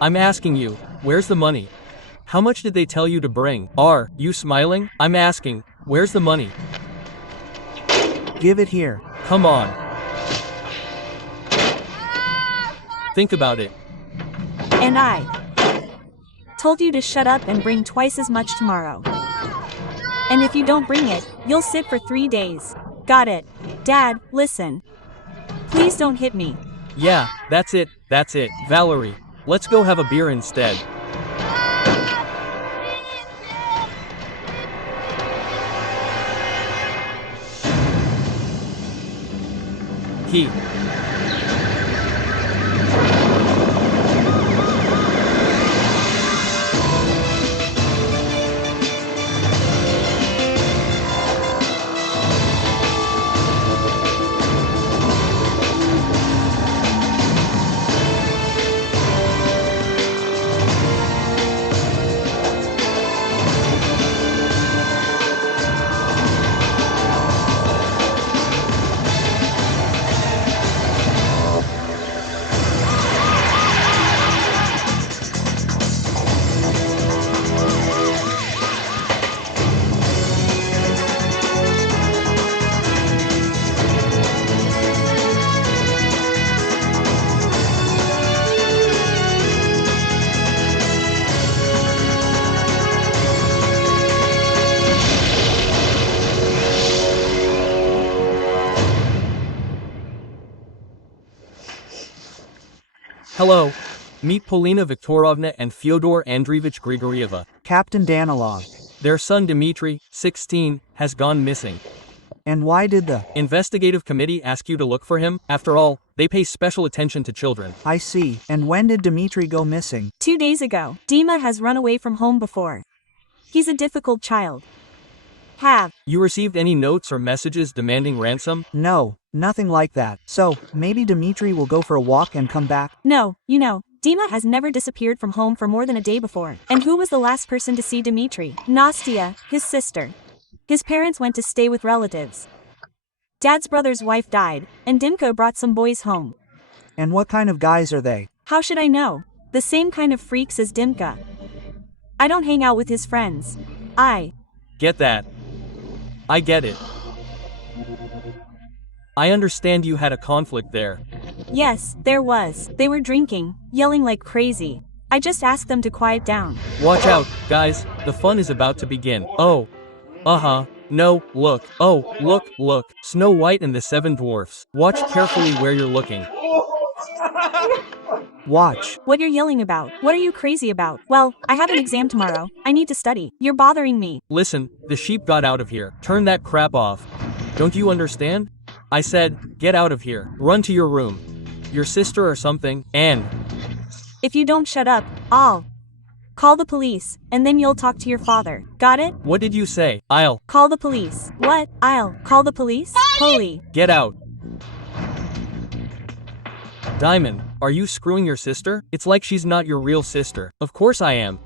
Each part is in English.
I'm asking you, where's the money? How much did they tell you to bring? Are you smiling? I'm asking, where's the money? Give it here. Come on. Think about it. And I told you to shut up and bring twice as much tomorrow. And if you don't bring it, you'll sit for 3 days. Got it? Dad, listen. Please don't hit me. Yeah, that's it, Valerie. Let's go have a beer instead. He. Hello. Meet Polina Viktorovna and Fyodor Andreevich Grigorьевы. Captain Danilov. Their son Dmitry, 16, has gone missing. And why did the Investigative committee ask you to look for him? After all, they pay special attention to children. I see. And when did Dmitry go missing? 2 days ago. Dima has run away from home before. He's a difficult child. Have you received any notes or messages demanding ransom? No, nothing like that. So, maybe Dmitry will go for a walk and come back? No, Dima has never disappeared from home for more than a day before. And who was the last person to see Dmitry? Nastya, his sister. His parents went to stay with relatives. Dad's brother's wife died, and Dimka brought some boys home. And what kind of guys are they? How should I know? The same kind of freaks as Dimka. I don't hang out with his friends. I get that. I get it. I understand you had a conflict there. Yes, there was. They were drinking, yelling like crazy. I just asked them to quiet down. Watch out, guys, the fun is about to begin. Oh. No, look. Oh, look. Snow White and the Seven Dwarfs. Watch carefully where you're looking. Watch. What you're yelling about? What are you crazy about? Well, I have an exam tomorrow. I need to study. You're bothering me. Listen, the sheep got out of here. Turn that crap off. Don't you understand? I said, get out of here. Run to your room. Your sister or something, and if you don't shut up, I'll call the police, and then you'll talk to your father. Got it? What did you say? I'll call the police. What? I'll call the police? Polly. Get out. Diamond, are you screwing your sister? It's like she's not your real sister. Of course I am.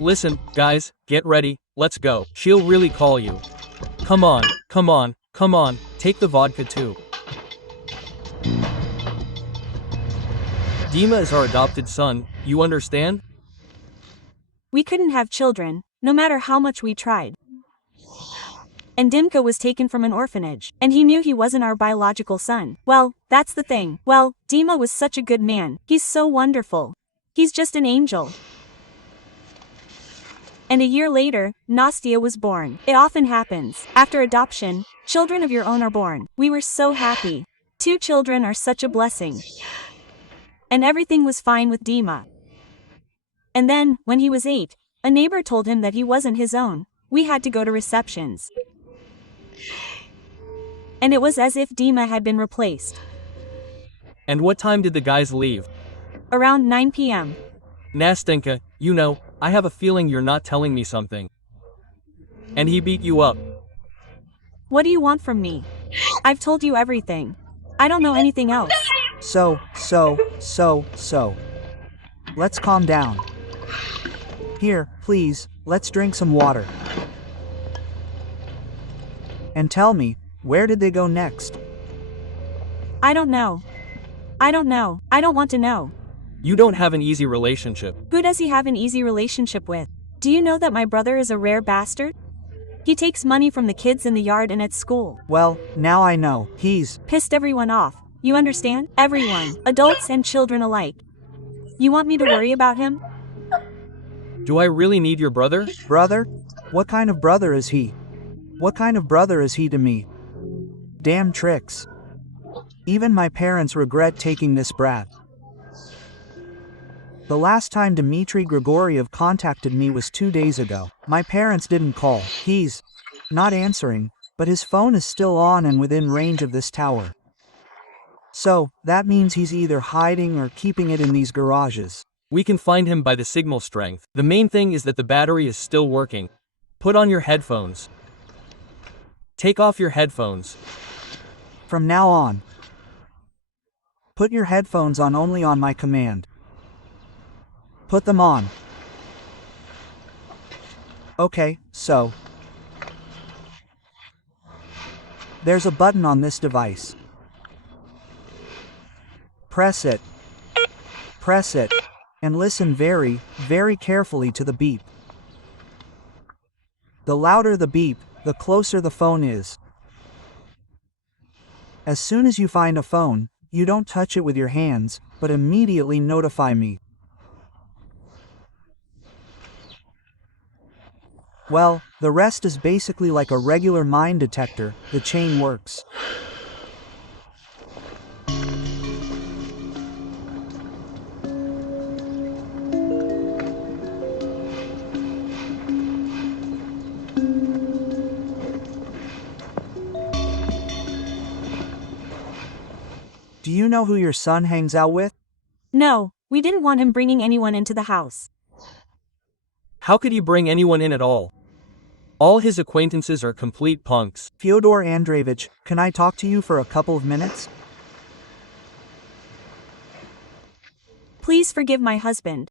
Listen, guys, get ready, let's go. She'll really call you. Come on. Take the vodka too. Dima is our adopted son, you understand? We couldn't have children, no matter how much we tried. And Dimka was taken from an orphanage, and he knew he wasn't our biological son. Well, that's the thing. Well, Dima was such a good man. He's so wonderful. He's just an angel. And a year later, Nastya was born. It often happens. After adoption, children of your own are born. We were so happy. 2 children are such a blessing. And everything was fine with Dima. And then, when he was 8, a neighbor told him that he wasn't his own. We had to go to receptions. And it was as if Dima had been replaced. And what time did the guys leave? Around 9 p.m. Nastenka, I have a feeling you're not telling me something. And he beat you up. What do you want from me? I've told you everything. I don't know anything else. So. Let's calm down. Here, please, let's drink some water. And tell me, where did they go next? I don't know. I don't want to know. You don't have an easy relationship. Who does he have an easy relationship with? Do you know that my brother is a rare bastard? He takes money from the kids in the yard and at school. Well, now I know. He's Pissed everyone off. You understand? Everyone. Adults and children alike. You want me to worry about him? Do I really need your brother? brother? What kind of brother is he? What kind of brother is he to me? Damn tricks. Even my parents regret taking this brat. The last time Dmitry Grigoryev contacted me was 2 days ago. My parents didn't call. He's not answering, but his phone is still on and within range of this tower. So, that means he's either hiding or keeping it in these garages. We can find him by the signal strength. The main thing is that the battery is still working. Put on your headphones. Take off your headphones. From now on, put your headphones on only on my command. Put them on. Okay, so there's a button on this device. Press it, and listen very, very carefully to the beep. The louder the beep, the closer the phone is. As soon as you find a phone, you don't touch it with your hands, but immediately notify me. Well, the rest is basically like a regular mine detector. The chain works. Do you know who your son hangs out with? No, we didn't want him bringing anyone into the house. How could he bring anyone in at all? All his acquaintances are complete punks. Fyodor Andreevich, can I talk to you for a couple of minutes? Please forgive my husband.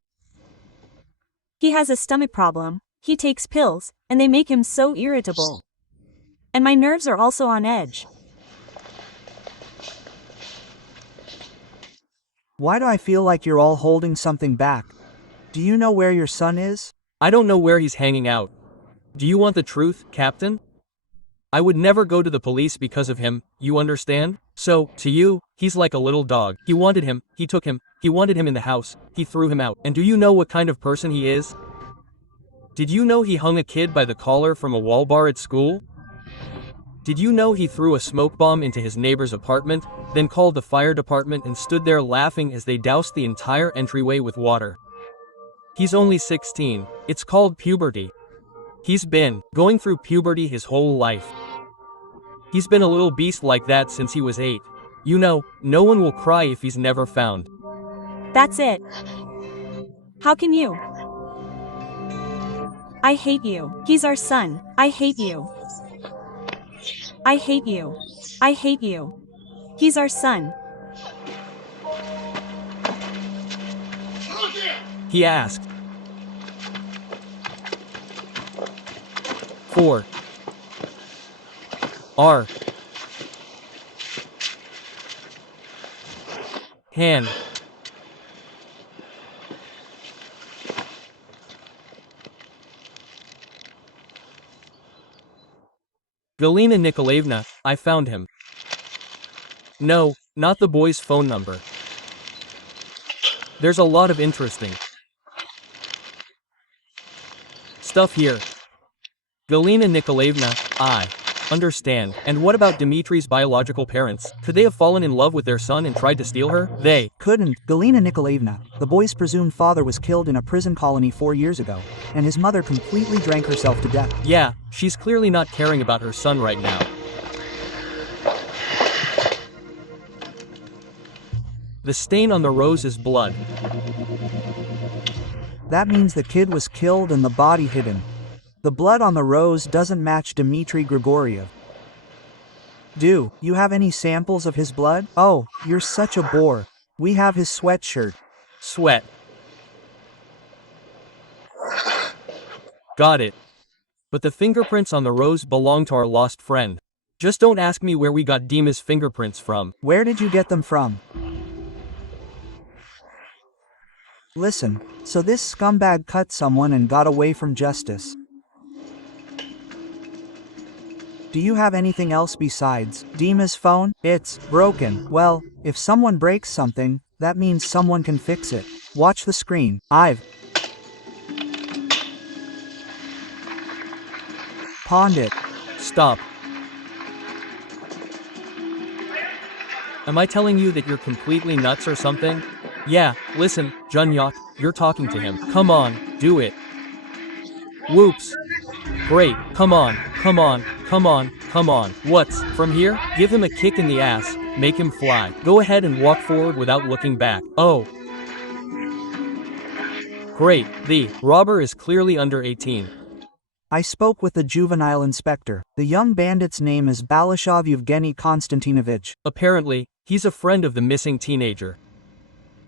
He has a stomach problem, he takes pills, and they make him so irritable. And my nerves are also on edge. Why do I feel like you're all holding something back? Do you know where your son is? I don't know where he's hanging out. Do you want the truth, Captain? I would never go to the police because of him, you understand? So, to you, he's like a little dog. He wanted him, he took him, he wanted him in the house, he threw him out. And do you know what kind of person he is? Did you know he hung a kid by the collar from a wall bar at school? Did you know he threw a smoke bomb into his neighbor's apartment, then called the fire department and stood there laughing as they doused the entire entryway with water? He's only 16. It's called puberty. He's been going through puberty his whole life. He's been a little beast like that since he was 8. You know, no one will cry if he's never found. That's it. How can you? I hate you. He's our son. I hate you. I hate you. I hate you. He's our son. He asked. 4. R. Han. Galina Nikolaevna, I found him. No, not the boy's phone number. There's a lot of interesting stuff here. Galina Nikolaevna, I understand. And what about Dmitry's biological parents? Could they have fallen in love with their son and tried to steal her? They Couldn't. Galina Nikolaevna, the boy's presumed father was killed in a prison colony 4 years ago, and his mother completely drank herself to death. Yeah, she's clearly not caring about her son right now. The stain on the rose is blood. That means the kid was killed and the body hidden. The blood on the rose doesn't match Dmitry Grigoryev. Do you have any samples of his blood? Oh, you're such a bore. We have his sweatshirt. Sweat. Got it. But the fingerprints on the rose belong to our lost friend. Just don't ask me where we got Dima's fingerprints from. Where did you get them from? Listen, so this scumbag cut someone and got away from justice. Do you have anything else besides Dima's phone? It's broken. Well, if someone breaks something, that means someone can fix it. Watch the screen. I've pawned it. Stop. Am I telling you that you're completely nuts or something? Yeah, listen, Junyok, you're talking to him. Come on, do it. Whoops. Great, come on, come on, come on, come on. What's from here? Give him a kick in the ass, make him fly. Go ahead and walk forward without looking back. Oh. Great, the robber is clearly under 18. I spoke with the juvenile inspector. The young bandit's name is Balashov Yevgeny Konstantinovich. Apparently, he's a friend of the missing teenager.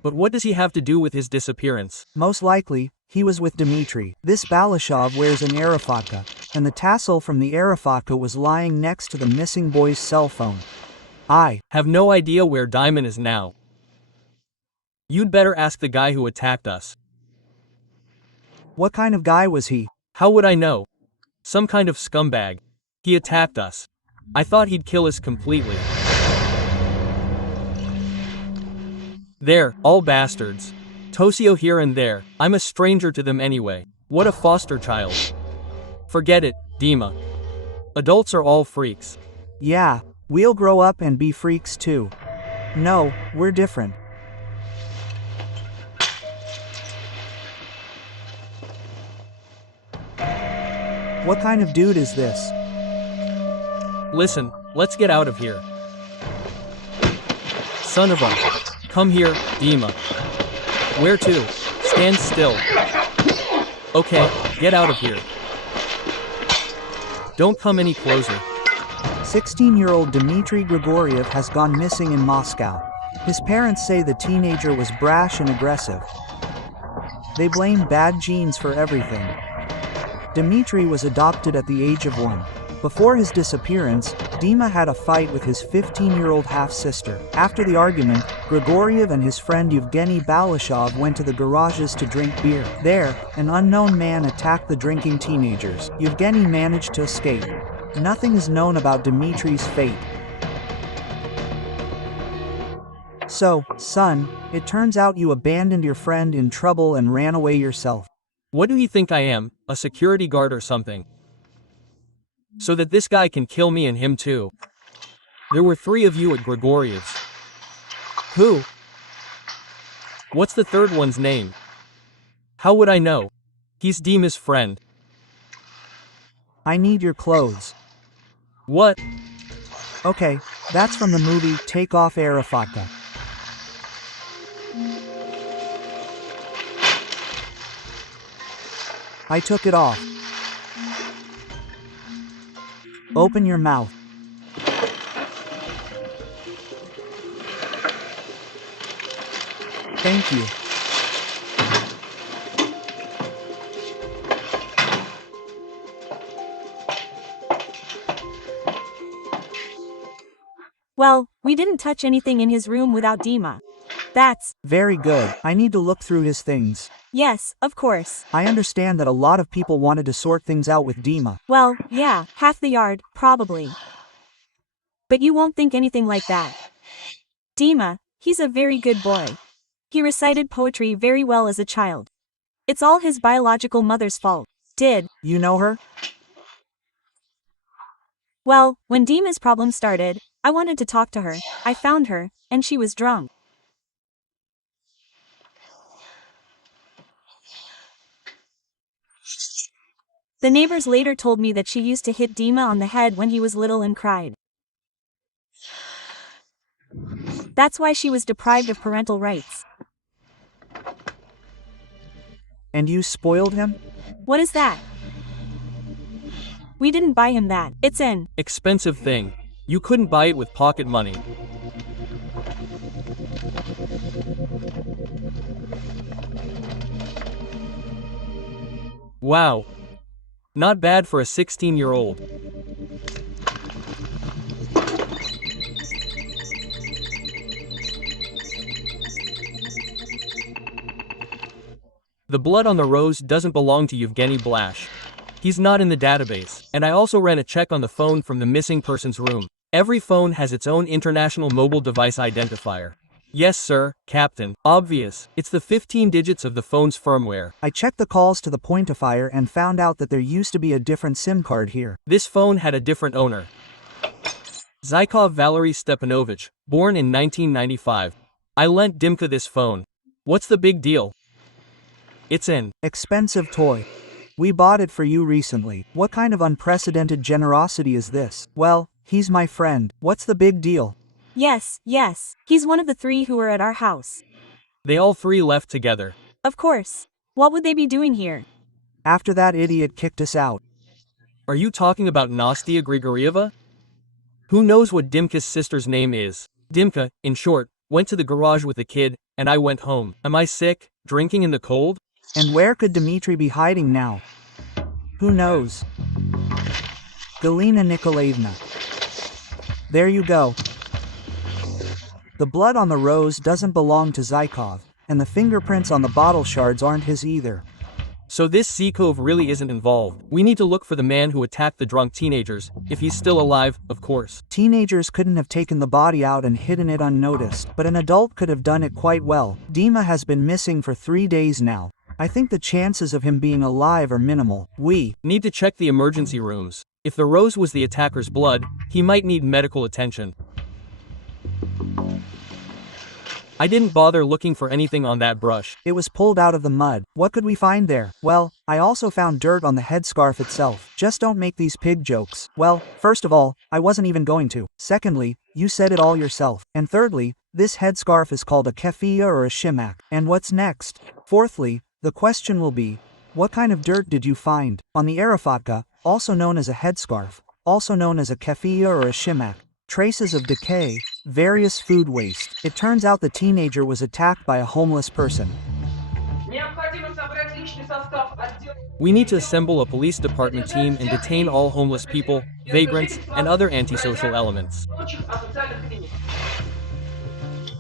But what does he have to do with his disappearance? Most likely, he was with Dmitry. This Balashov wears an Arifatka, and the tassel from the Arifatka was lying next to the missing boy's cell phone. I have no idea where Diamond is now. You'd better ask the guy who attacked us. What kind of guy was he? How would I know? Some kind of scumbag. He attacked us. I thought he'd kill us completely. There, all bastards. Tosio here and there. I'm a stranger to them anyway. What a foster child. Forget it, Dima. Adults are all freaks. Yeah, we'll grow up and be freaks too. No, we're different. What kind of dude is this? Listen, let's get out of here. Son of a... Come here, Dima. Where to? Stand still. Okay, get out of here. Don't come any closer. 16-year-old Dmitry Grigoryev has gone missing in Moscow. His parents say the teenager was brash and aggressive. They blame bad genes for everything. Dmitry was adopted at the age of 1. Before his disappearance, Dima had a fight with his 15-year-old half-sister. After the argument, Grigoryev and his friend Yevgeny Balashov went to the garages to drink beer. There, an unknown man attacked the drinking teenagers. Yevgeny managed to escape. Nothing is known about Dmitry's fate. So, son, it turns out you abandoned your friend in trouble and ran away yourself. What do you think I am, a security guard or something? So that this guy can kill me and him too. There were 3 of you at Grigoriev's. Who? What's the third one's name? How would I know? He's Dima's friend. I need your clothes. What? Okay, that's from the movie Take Off Arifatka. I took it off. Open your mouth. Thank you. Well, we didn't touch anything in his room without Dima. That's very good. I need to look through his things. Yes, of course. I understand that a lot of people wanted to sort things out with Dima. Well, yeah, half the yard, probably. But you won't think anything like that. Dima, he's a very good boy. He recited poetry very well as a child. It's all his biological mother's fault. Did you know her? Well, when Dima's problem started, I wanted to talk to her. I found her, and she was drunk. The neighbors later told me that she used to hit Dima on the head when he was little and cried. That's why she was deprived of parental rights. And you spoiled him? What is that? We didn't buy him that. It's an expensive thing. You couldn't buy it with pocket money. Wow. Not bad for a 16-year-old. The blood on the rose doesn't belong to Yevgeny Blash. He's not in the database, and I also ran a check on the phone from the missing person's room. Every phone has its own international mobile device identifier. Yes sir, Captain. Obvious. It's the 15 digits of the phone's firmware. I checked the calls to the pointifier and found out that there used to be a different SIM card here. This phone had a different owner. Zykov Valery Stepanovich, born in 1995. I lent Dimka this phone. What's the big deal? It's an expensive toy. We bought it for you recently. What kind of unprecedented generosity is this? Well, he's my friend. What's the big deal? Yes, he's one of the 3 who were at our house. They all 3 left together. Of course. What would they be doing here? After that idiot kicked us out. Are you talking about Nastya Grigorieva? Who knows what Dimka's sister's name is? Dimka, in short, went to the garage with the kid, and I went home. Am I sick, drinking in the cold? And where could Dmitry be hiding now? Who knows? Galina Nikolaevna. There you go. The blood on the rose doesn't belong to Zykov, and the fingerprints on the bottle shards aren't his either. So this Zykov really isn't involved. We need to look for the man who attacked the drunk teenagers, if he's still alive, of course. Teenagers couldn't have taken the body out and hidden it unnoticed, but an adult could have done it quite well. Dima has been missing for 3 days now. I think the chances of him being alive are minimal. We need to check the emergency rooms. If the rose was the attacker's blood, he might need medical attention. I didn't bother looking for anything on that brush. It was pulled out of the mud. What could we find there? Well, I also found dirt on the headscarf itself. Just don't make these pig jokes. Well, first of all, I wasn't even going to. Secondly, you said it all yourself. And thirdly, this headscarf is called a keffiyeh or a shimak. And what's next? Fourthly, the question will be, what kind of dirt did you find? On the Arafatka, also known as a headscarf, also known as a keffiyeh or a shimak. Traces of decay, various food waste. It turns out the teenager was attacked by a homeless person. We need to assemble a police department team and detain all homeless people, vagrants, and other antisocial elements.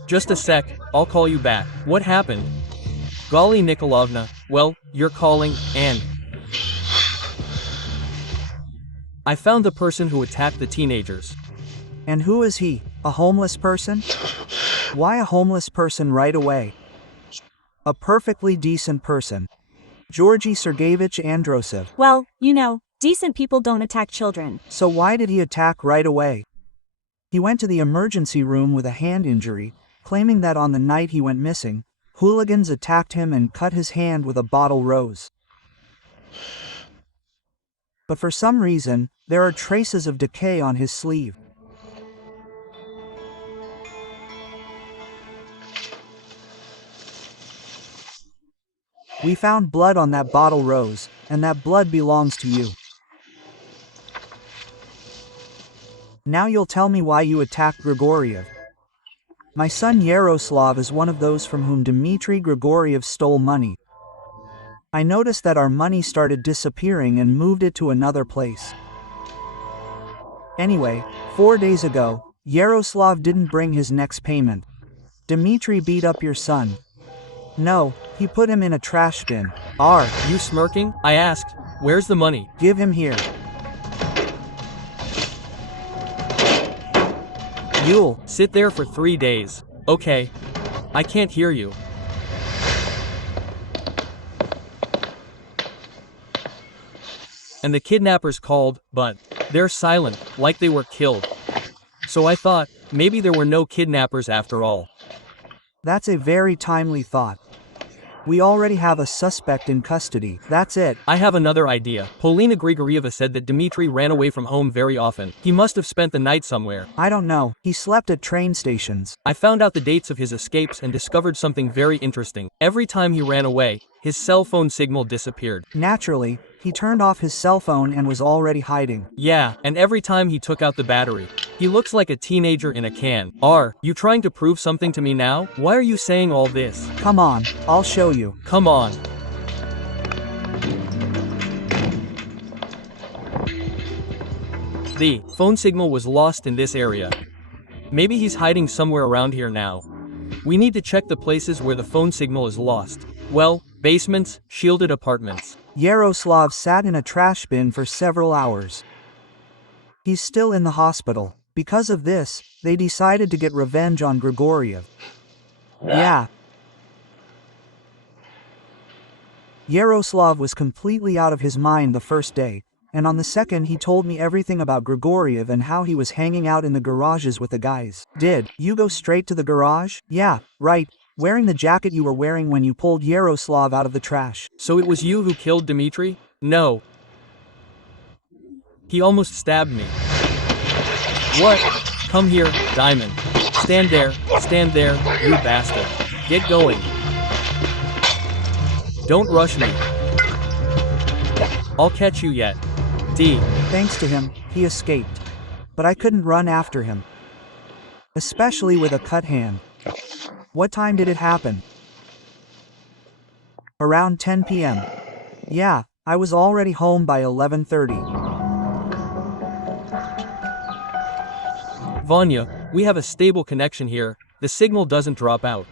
Just a sec, I'll call you back. What happened? Gali Nikolaevna, well, you're calling, and I found the person who attacked the teenagers. And who is he? A homeless person? Why a homeless person right away? A perfectly decent person. Georgy Sergeyevich Androsev. Well, you know, decent people don't attack children. So why did he attack right away? He went to the emergency room with a hand injury, claiming that on the night he went missing, hooligans attacked him and cut his hand with a bottle rose. But for some reason, there are traces of decay on his sleeve. We found blood on that bottle rose, and that blood belongs to you. Now you'll tell me why you attacked Grigoriev. My son Yaroslav is one of those from whom Dmitry Grigoriev stole money. I noticed that our money started disappearing and moved it to another place. Anyway, 4 days ago, Yaroslav didn't bring his next payment. Dmitry beat up your son. No, he put him in a trash bin. Are you smirking? I asked, where's the money? Give him here. You'll sit there for 3 days. Okay. I can't hear you. And the kidnappers called, but they're silent, like they were killed. So I thought, maybe there were no kidnappers after all. That's a very timely thought. We already have a suspect in custody. That's it. I have another idea. Polina Grigorieva said that Dmitry ran away from home very often. He must have spent the night somewhere. I don't know. He slept at train stations. I found out the dates of his escapes and discovered something very interesting. Every time he ran away, his cell phone signal disappeared. Naturally, he turned off his cell phone and was already hiding. Yeah, and every time he took out the battery. He looks like a teenager in a can. Are you trying to prove something to me now? Why are you saying all this? Come on, I'll show you. Come on. The phone signal was lost in this area. Maybe he's hiding somewhere around here now. We need to check the places where the phone signal is lost. Well, Basements, shielded apartments. Yaroslav sat in a trash bin for several hours. He's still in the hospital. Because of this, they decided to get revenge on Grigoriev. Yeah. Yaroslav was completely out of his mind the first day, and on the second he told me everything about Grigoriev and how he was hanging out in the garages with the guys. Did you go straight to the garage? Yeah, right, wearing the jacket you were wearing when you pulled Yaroslav out of the trash. So it was you who killed Dmitry? No. He almost stabbed me. What? Come here, Diamond. Stand there, you bastard. Get going. Don't rush me. I'll catch you yet. D. Thanks to him, he escaped. But I couldn't run after him. Especially with a cut hand. What time did it happen? Around 10 p.m. Yeah, I was already home by 11:30. Vanya, we have a stable connection here. The signal doesn't drop out.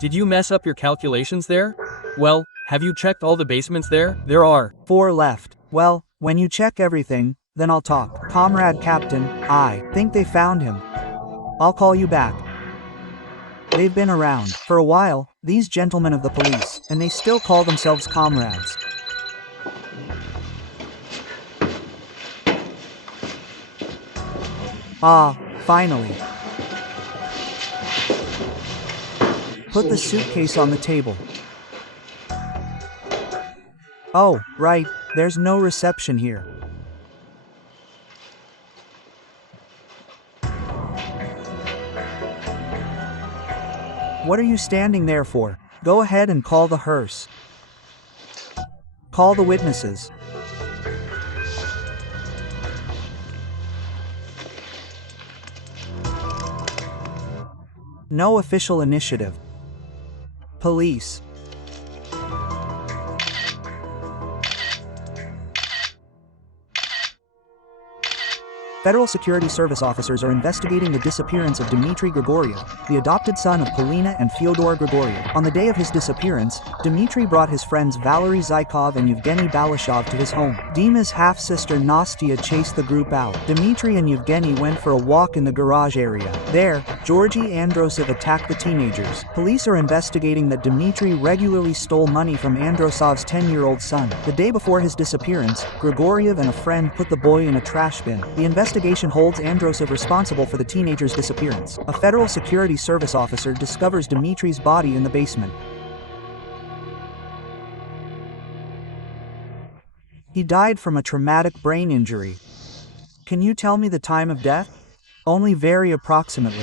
Did you mess up your calculations there? Well, have you checked all the basements there? There are 4 left. Well, when you check everything, then I'll talk. Comrade Captain, I think they found him. I'll call you back. They've been around for a while, these gentlemen of the police, and they still call themselves comrades. Ah, finally. Put the suitcase on the table. Oh, right, there's no reception here. What are you standing there for? Go ahead and call the hearse. Call the witnesses. No official initiative. Police. Federal Security Service officers are investigating the disappearance of Dmitry Grigoriev, the adopted son of Polina and Fyodor Grigoriev. On the day of his disappearance, Dmitry brought his friends Valery Zykov and Yevgeny Balashov to his home. Dima's half-sister Nastya chased the group out. Dmitry and Yevgeny went for a walk in the garage area. There, Georgy Androsov attacked the teenagers. Police are investigating that Dmitry regularly stole money from Androsov's 10-year-old son. The day before his disappearance, Grigoriev and a friend put the boy in a trash bin. The investigation holds Androsov responsible for the teenager's disappearance. A Federal Security Service officer discovers Dmitry's body in the basement. He died from a traumatic brain injury. Can you tell me the time of death? Only very approximately.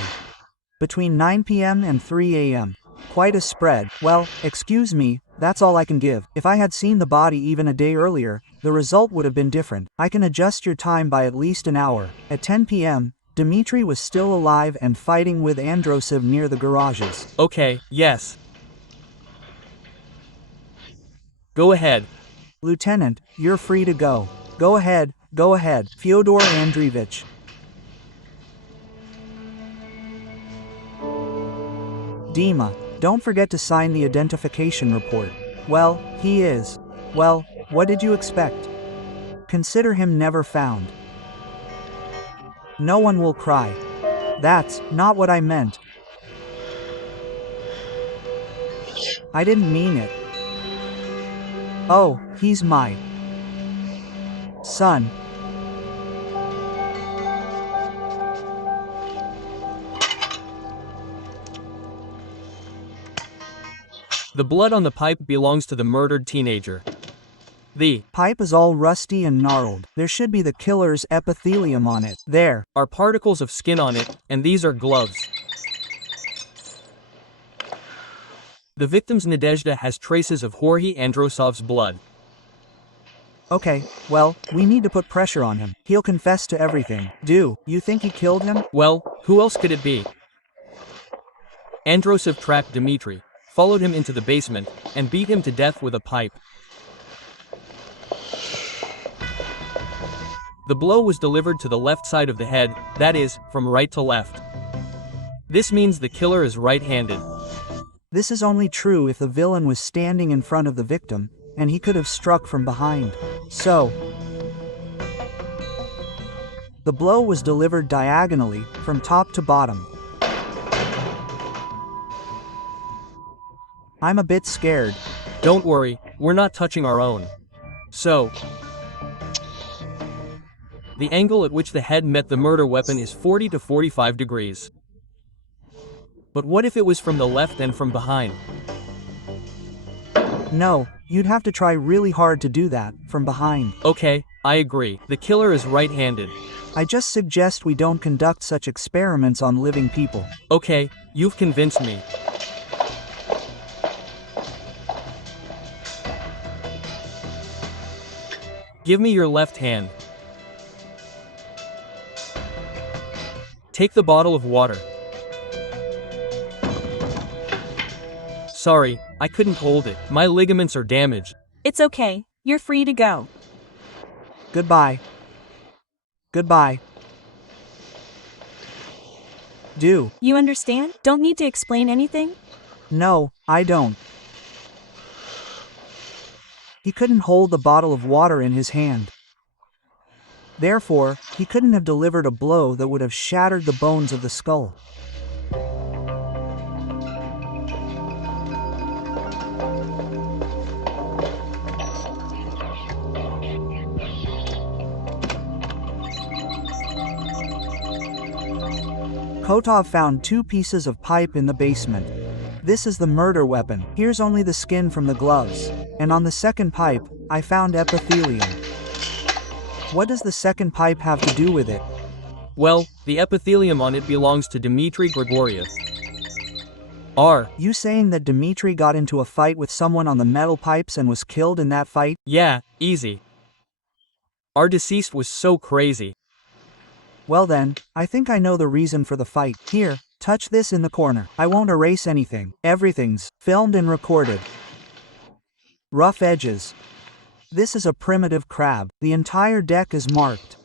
Between 9 p.m. and 3 a.m. Quite a spread. Well, excuse me, that's all I can give. If I had seen the body even a day earlier, the result would have been different. I can adjust your time by at least an hour. At 10 p.m., Dmitry was still alive and fighting with Androsov near the garages. Okay, yes. Go ahead. Lieutenant, you're free to go. Go ahead, Fyodor Andreevich. Dima, don't forget to sign the identification report. Well, he is. Well, what did you expect? Consider him never found. No one will cry. That's not what I meant. I didn't mean it. Oh, he's my son. The blood on the pipe belongs to the murdered teenager. The pipe is all rusty and gnarled. There should be the killer's epithelium on it. There are particles of skin on it, and these are gloves. The victim's Nadezhda has traces of Jorge Androsov's blood. Okay, well, we need to put pressure on him. He'll confess to everything. Do you think he killed him? Well, who else could it be? Androsov tracked Dmitry, followed him into the basement, and beat him to death with a pipe. The blow was delivered to the left side of the head, that is, from right to left. This means the killer is right-handed. This is only true if the villain was standing in front of the victim, and he could have struck from behind. So, the blow was delivered diagonally, from top to bottom. I'm a bit scared. Don't worry, we're not touching our own. So, the angle at which the head met the murder weapon is 40 to 45 degrees. But what if it was from the left and from behind? No, you'd have to try really hard to do that, from behind. Okay, I agree. The killer is right-handed. I just suggest we don't conduct such experiments on living people. Okay, you've convinced me. Give me your left hand. Take the bottle of water. Sorry, I couldn't hold it. My ligaments are damaged. It's okay, you're free to go. Goodbye. Goodbye. Do. You understand? Don't need to explain anything? No, I don't. He couldn't hold the bottle of water in his hand. Therefore, he couldn't have delivered a blow that would have shattered the bones of the skull. Kotov found 2 pieces of pipe in the basement. This is the murder weapon. Here's only the skin from the gloves. And on the second pipe, I found epithelium. What does the second pipe have to do with it? Well, the epithelium on it belongs to Dmitry Grigoryev. You saying that Dmitry got into a fight with someone on the metal pipes and was killed in that fight? Yeah, easy. Our deceased was so crazy. Well then, I think I know the reason for the fight. Here, touch this in the corner. I won't erase anything. Everything's filmed and recorded. Rough edges. This is a primitive crab. The entire deck is marked.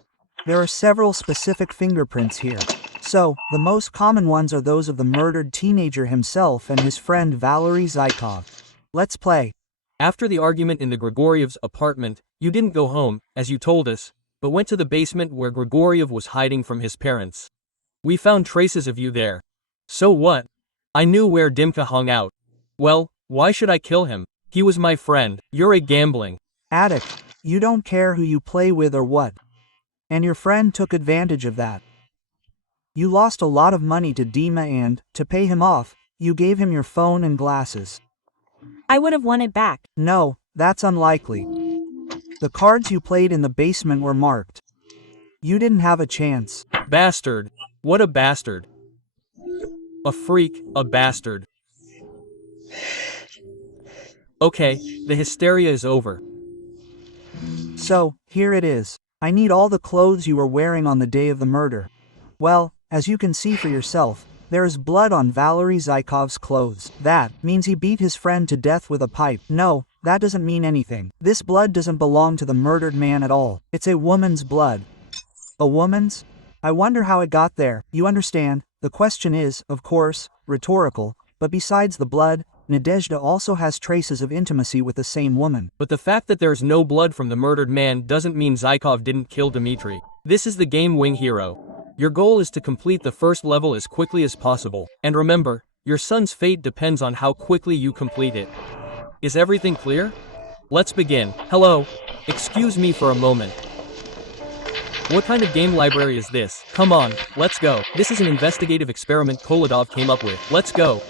There are several specific fingerprints here. So, the most common ones are those of the murdered teenager himself and his friend Valery Zykov. Let's play. After the argument in the Grigoriev's apartment, you didn't go home, as you told us, but went to the basement where Grigoryev was hiding from his parents. We found traces of you there. So what? I knew where Dimka hung out. Well, why should I kill him? He was my friend. You're a gambling addict. You don't care who you play with or what. And your friend took advantage of that. You lost a lot of money to Dima and, to pay him off, you gave him your phone and glasses. I would have won it back. No, that's unlikely. The cards you played in the basement were marked. You didn't have a chance. Bastard. What a bastard. A freak, a bastard. Okay, the hysteria is over. So, here it is. I need all the clothes you were wearing on the day of the murder. Well, as you can see for yourself, there is blood on Valery Zykov's clothes. That means he beat his friend to death with a pipe. No, that doesn't mean anything. This blood doesn't belong to the murdered man at all. It's a woman's blood. A woman's? I wonder how it got there. You understand, the question is, of course, rhetorical, but besides the blood, Nadezhda also has traces of intimacy with the same woman. But the fact that there's no blood from the murdered man doesn't mean Zykov didn't kill Dmitry. This is the game, Wing Hero. Your goal is to complete the first level as quickly as possible. And remember, your son's fate depends on how quickly you complete it. Is everything clear? Let's begin. Hello. Excuse me for a moment. What kind of game library is this? Come on, let's go. This is an investigative experiment Kolodov came up with. Let's go.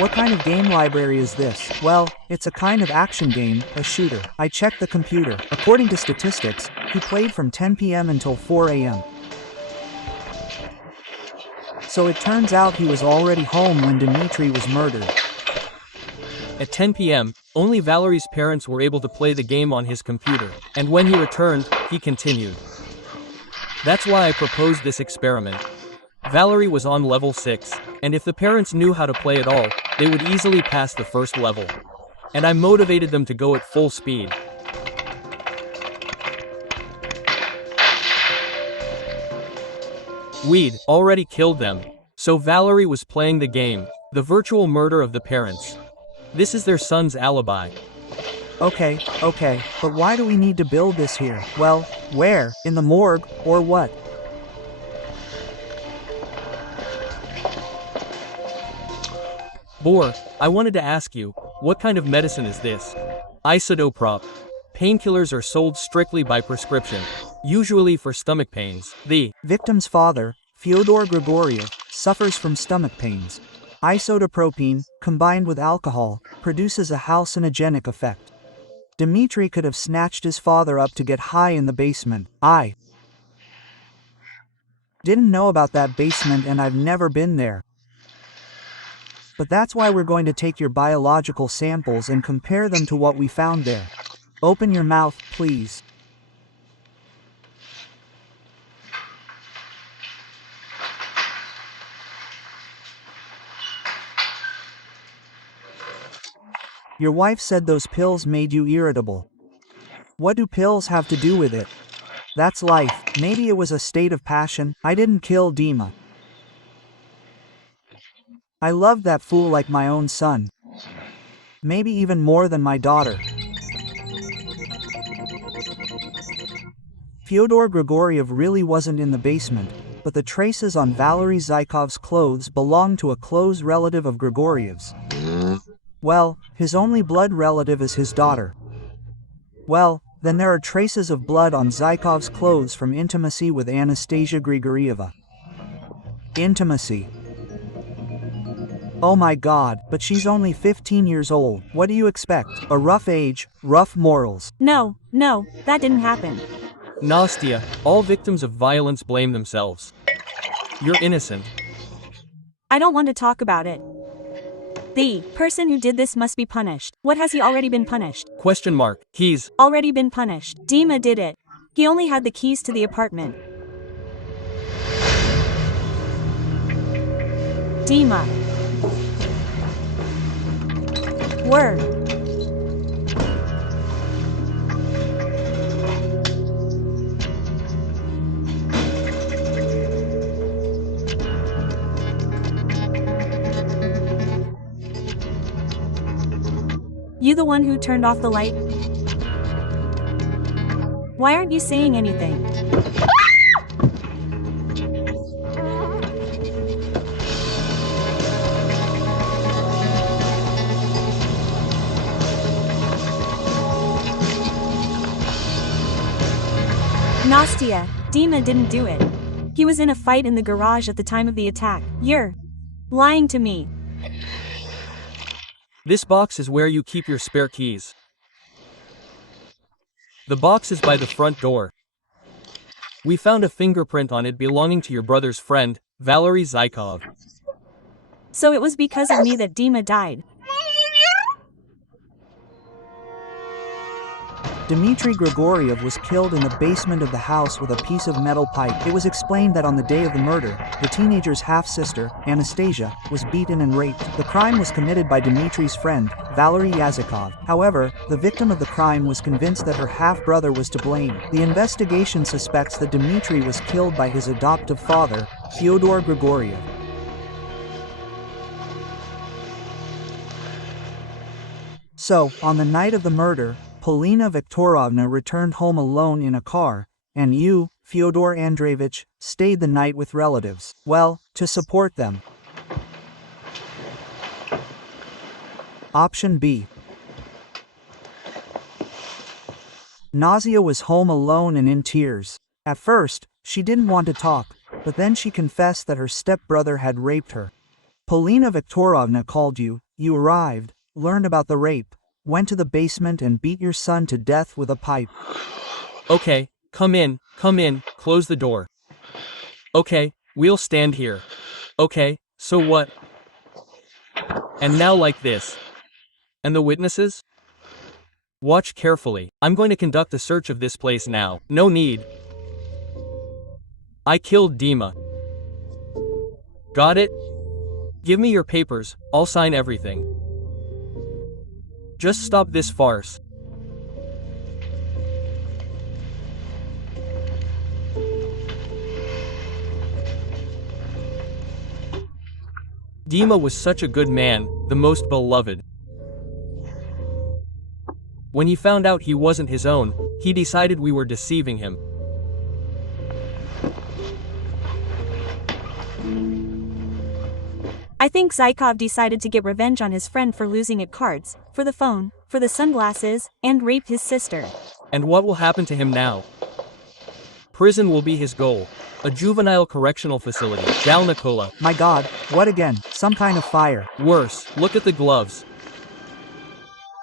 What kind of game library is this? Well, it's a kind of action game, a shooter. I checked the computer. According to statistics, he played from 10 p.m. until 4 a.m. So it turns out he was already home when Dmitry was murdered. At 10 p.m., only Valery's parents were able to play the game on his computer, and when he returned, he continued. That's why I proposed this experiment. Valery was on level 6, and if the parents knew how to play at all, they would easily pass the first level. And I motivated them to go at full speed. We'd already killed them. So Valerie was playing the game, the virtual murder of the parents. This is their son's alibi. Okay, but why do we need to build this here? Well, where? In the morgue, or what? Boar, I wanted to ask you, what kind of medicine is this? Isodoprop. Painkillers are sold strictly by prescription, usually for stomach pains. The Victim's father, Fyodor Grigoryev, suffers from stomach pains. Isodopropine, combined with alcohol, produces a hallucinogenic effect. Dmitry could have snatched his father up to get high in the basement. I didn't know about that basement and I've never been there. But that's why we're going to take your biological samples and compare them to what we found there. Open your mouth, please. Your wife said those pills made you irritable. What do pills have to do with it? That's life. Maybe it was a state of passion. I didn't kill Dima. I loved that fool like my own son. Maybe even more than my daughter. Fyodor Grigoryev really wasn't in the basement, but the traces on Valery Zaykov's clothes belong to a close relative of Grigoriev's. Well, his only blood relative is his daughter. Well, then there are traces of blood on Zaykov's clothes from intimacy with Anastasia Grigorieva. Intimacy. Oh my god, but she's only 15 years old. What do you expect? A rough age, rough morals. No, that didn't happen. Nastya, all victims of violence blame themselves. You're innocent. I don't want to talk about it. The person who did this must be punished. What has he already been punished? Question mark. He's already been punished. Dima did it. He only had the keys to the apartment. Dima. Word. You the one who turned off the light? Why aren't you saying anything? Nastya, Dima didn't do it. He was in a fight in the garage at the time of the attack. You're lying to me. This box is where you keep your spare keys. The box is by the front door. We found a fingerprint on it belonging to your brother's friend, Valery Zykov. So it was because of me that Dima died. Dmitry Grigoryev was killed in the basement of the house with a piece of metal pipe. It was explained that on the day of the murder, the teenager's half-sister, Anastasia, was beaten and raped. The crime was committed by Dmitry's friend, Valery Yazykov. However, the victim of the crime was convinced that her half-brother was to blame. The investigation suspects that Dmitry was killed by his adoptive father, Fyodor Grigoryev. So, on the night of the murder, Polina Viktorovna returned home alone in a car, and you, Fyodor Andreevich, stayed the night with relatives. Well, to support them. Option B. Nausea was home alone and in tears. At first, she didn't want to talk, but then she confessed that her stepbrother had raped her. Polina Viktorovna called you, you arrived, learned about the rape, went to the basement and beat your son to death with a pipe. Okay, come in, close the door. Okay, we'll stand here. Okay, so what? And now like this. And the witnesses? Watch carefully. I'm going to conduct a search of this place now. No need. I killed Dima. Got it? Give me your papers, I'll sign everything. Just stop this farce. Dima was such a good man, the most beloved. When he found out he wasn't his own, he decided we were deceiving him. I think Zykov decided to get revenge on his friend for losing at cards, for the phone, for the sunglasses, and rape his sister. And what will happen to him now? Prison will be his goal. A juvenile correctional facility. Gal Nicola. My god, what again? Some kind of fire. Worse, look at the gloves.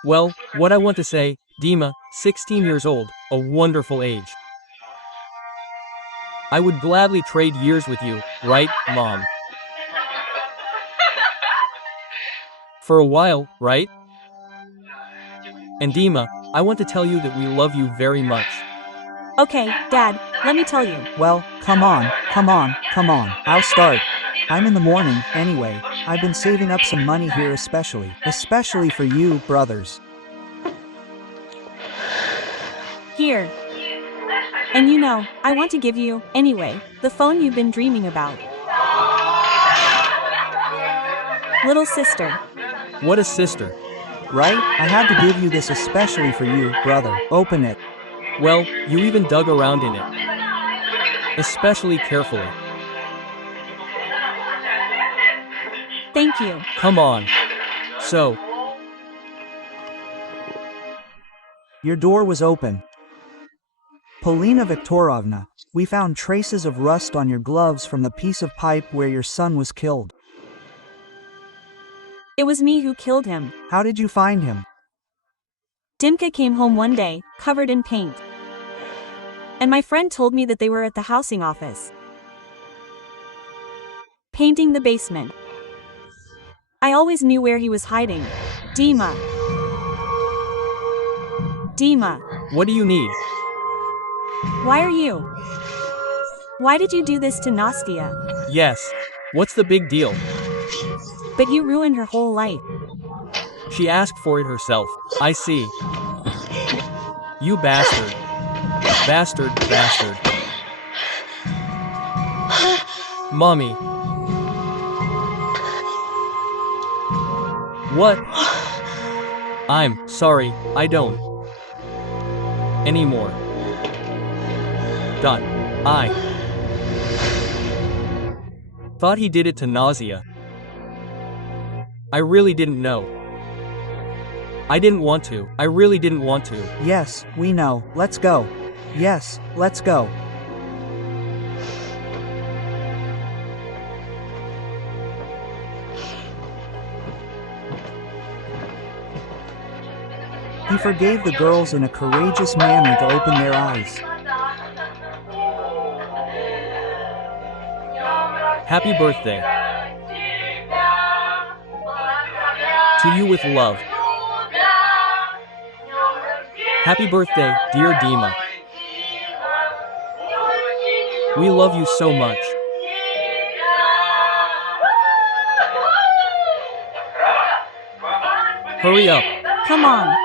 Well, what I want to say, Dima, 16 years old, a wonderful age. I would gladly trade years with you, right, Mom? For a while, right? And Dima, I want to tell you that we love you very much. Okay, Dad, let me tell you. Well, come on. I'll start. I'm in the morning, anyway. I've been saving up some money here especially for you, brothers. Here. And you know, I want to give you, anyway, the phone you've been dreaming about. Little sister. What a sister. Right? I had to give you this especially for you, brother. Open it. Well, you even dug around in it. Especially carefully. Thank you. Come on. So. Your door was open. Polina Viktorovna, we found traces of rust on your gloves from the piece of pipe where your son was killed. It was me who killed him. How did you find him? Dimka came home one day, covered in paint. And my friend told me that they were at the housing office, painting the basement. I always knew where he was hiding. Dima. What do you need? Why are you? Why did you do this to Nastya? Yes. What's the big deal? But you ruined her whole life. She asked for it herself. I see. You bastard. Bastard. Mommy. What? I'm sorry, I don't. Anymore. I thought he did it to Nausea. I really didn't know. I didn't want to. I really didn't want to. Yes, we know. Let's go. Yes, let's go. He forgave the girls in a courageous manner to open their eyes. Happy birthday. To you with love. Happy birthday, dear Dima. We love you so much. Hurry up. Come on.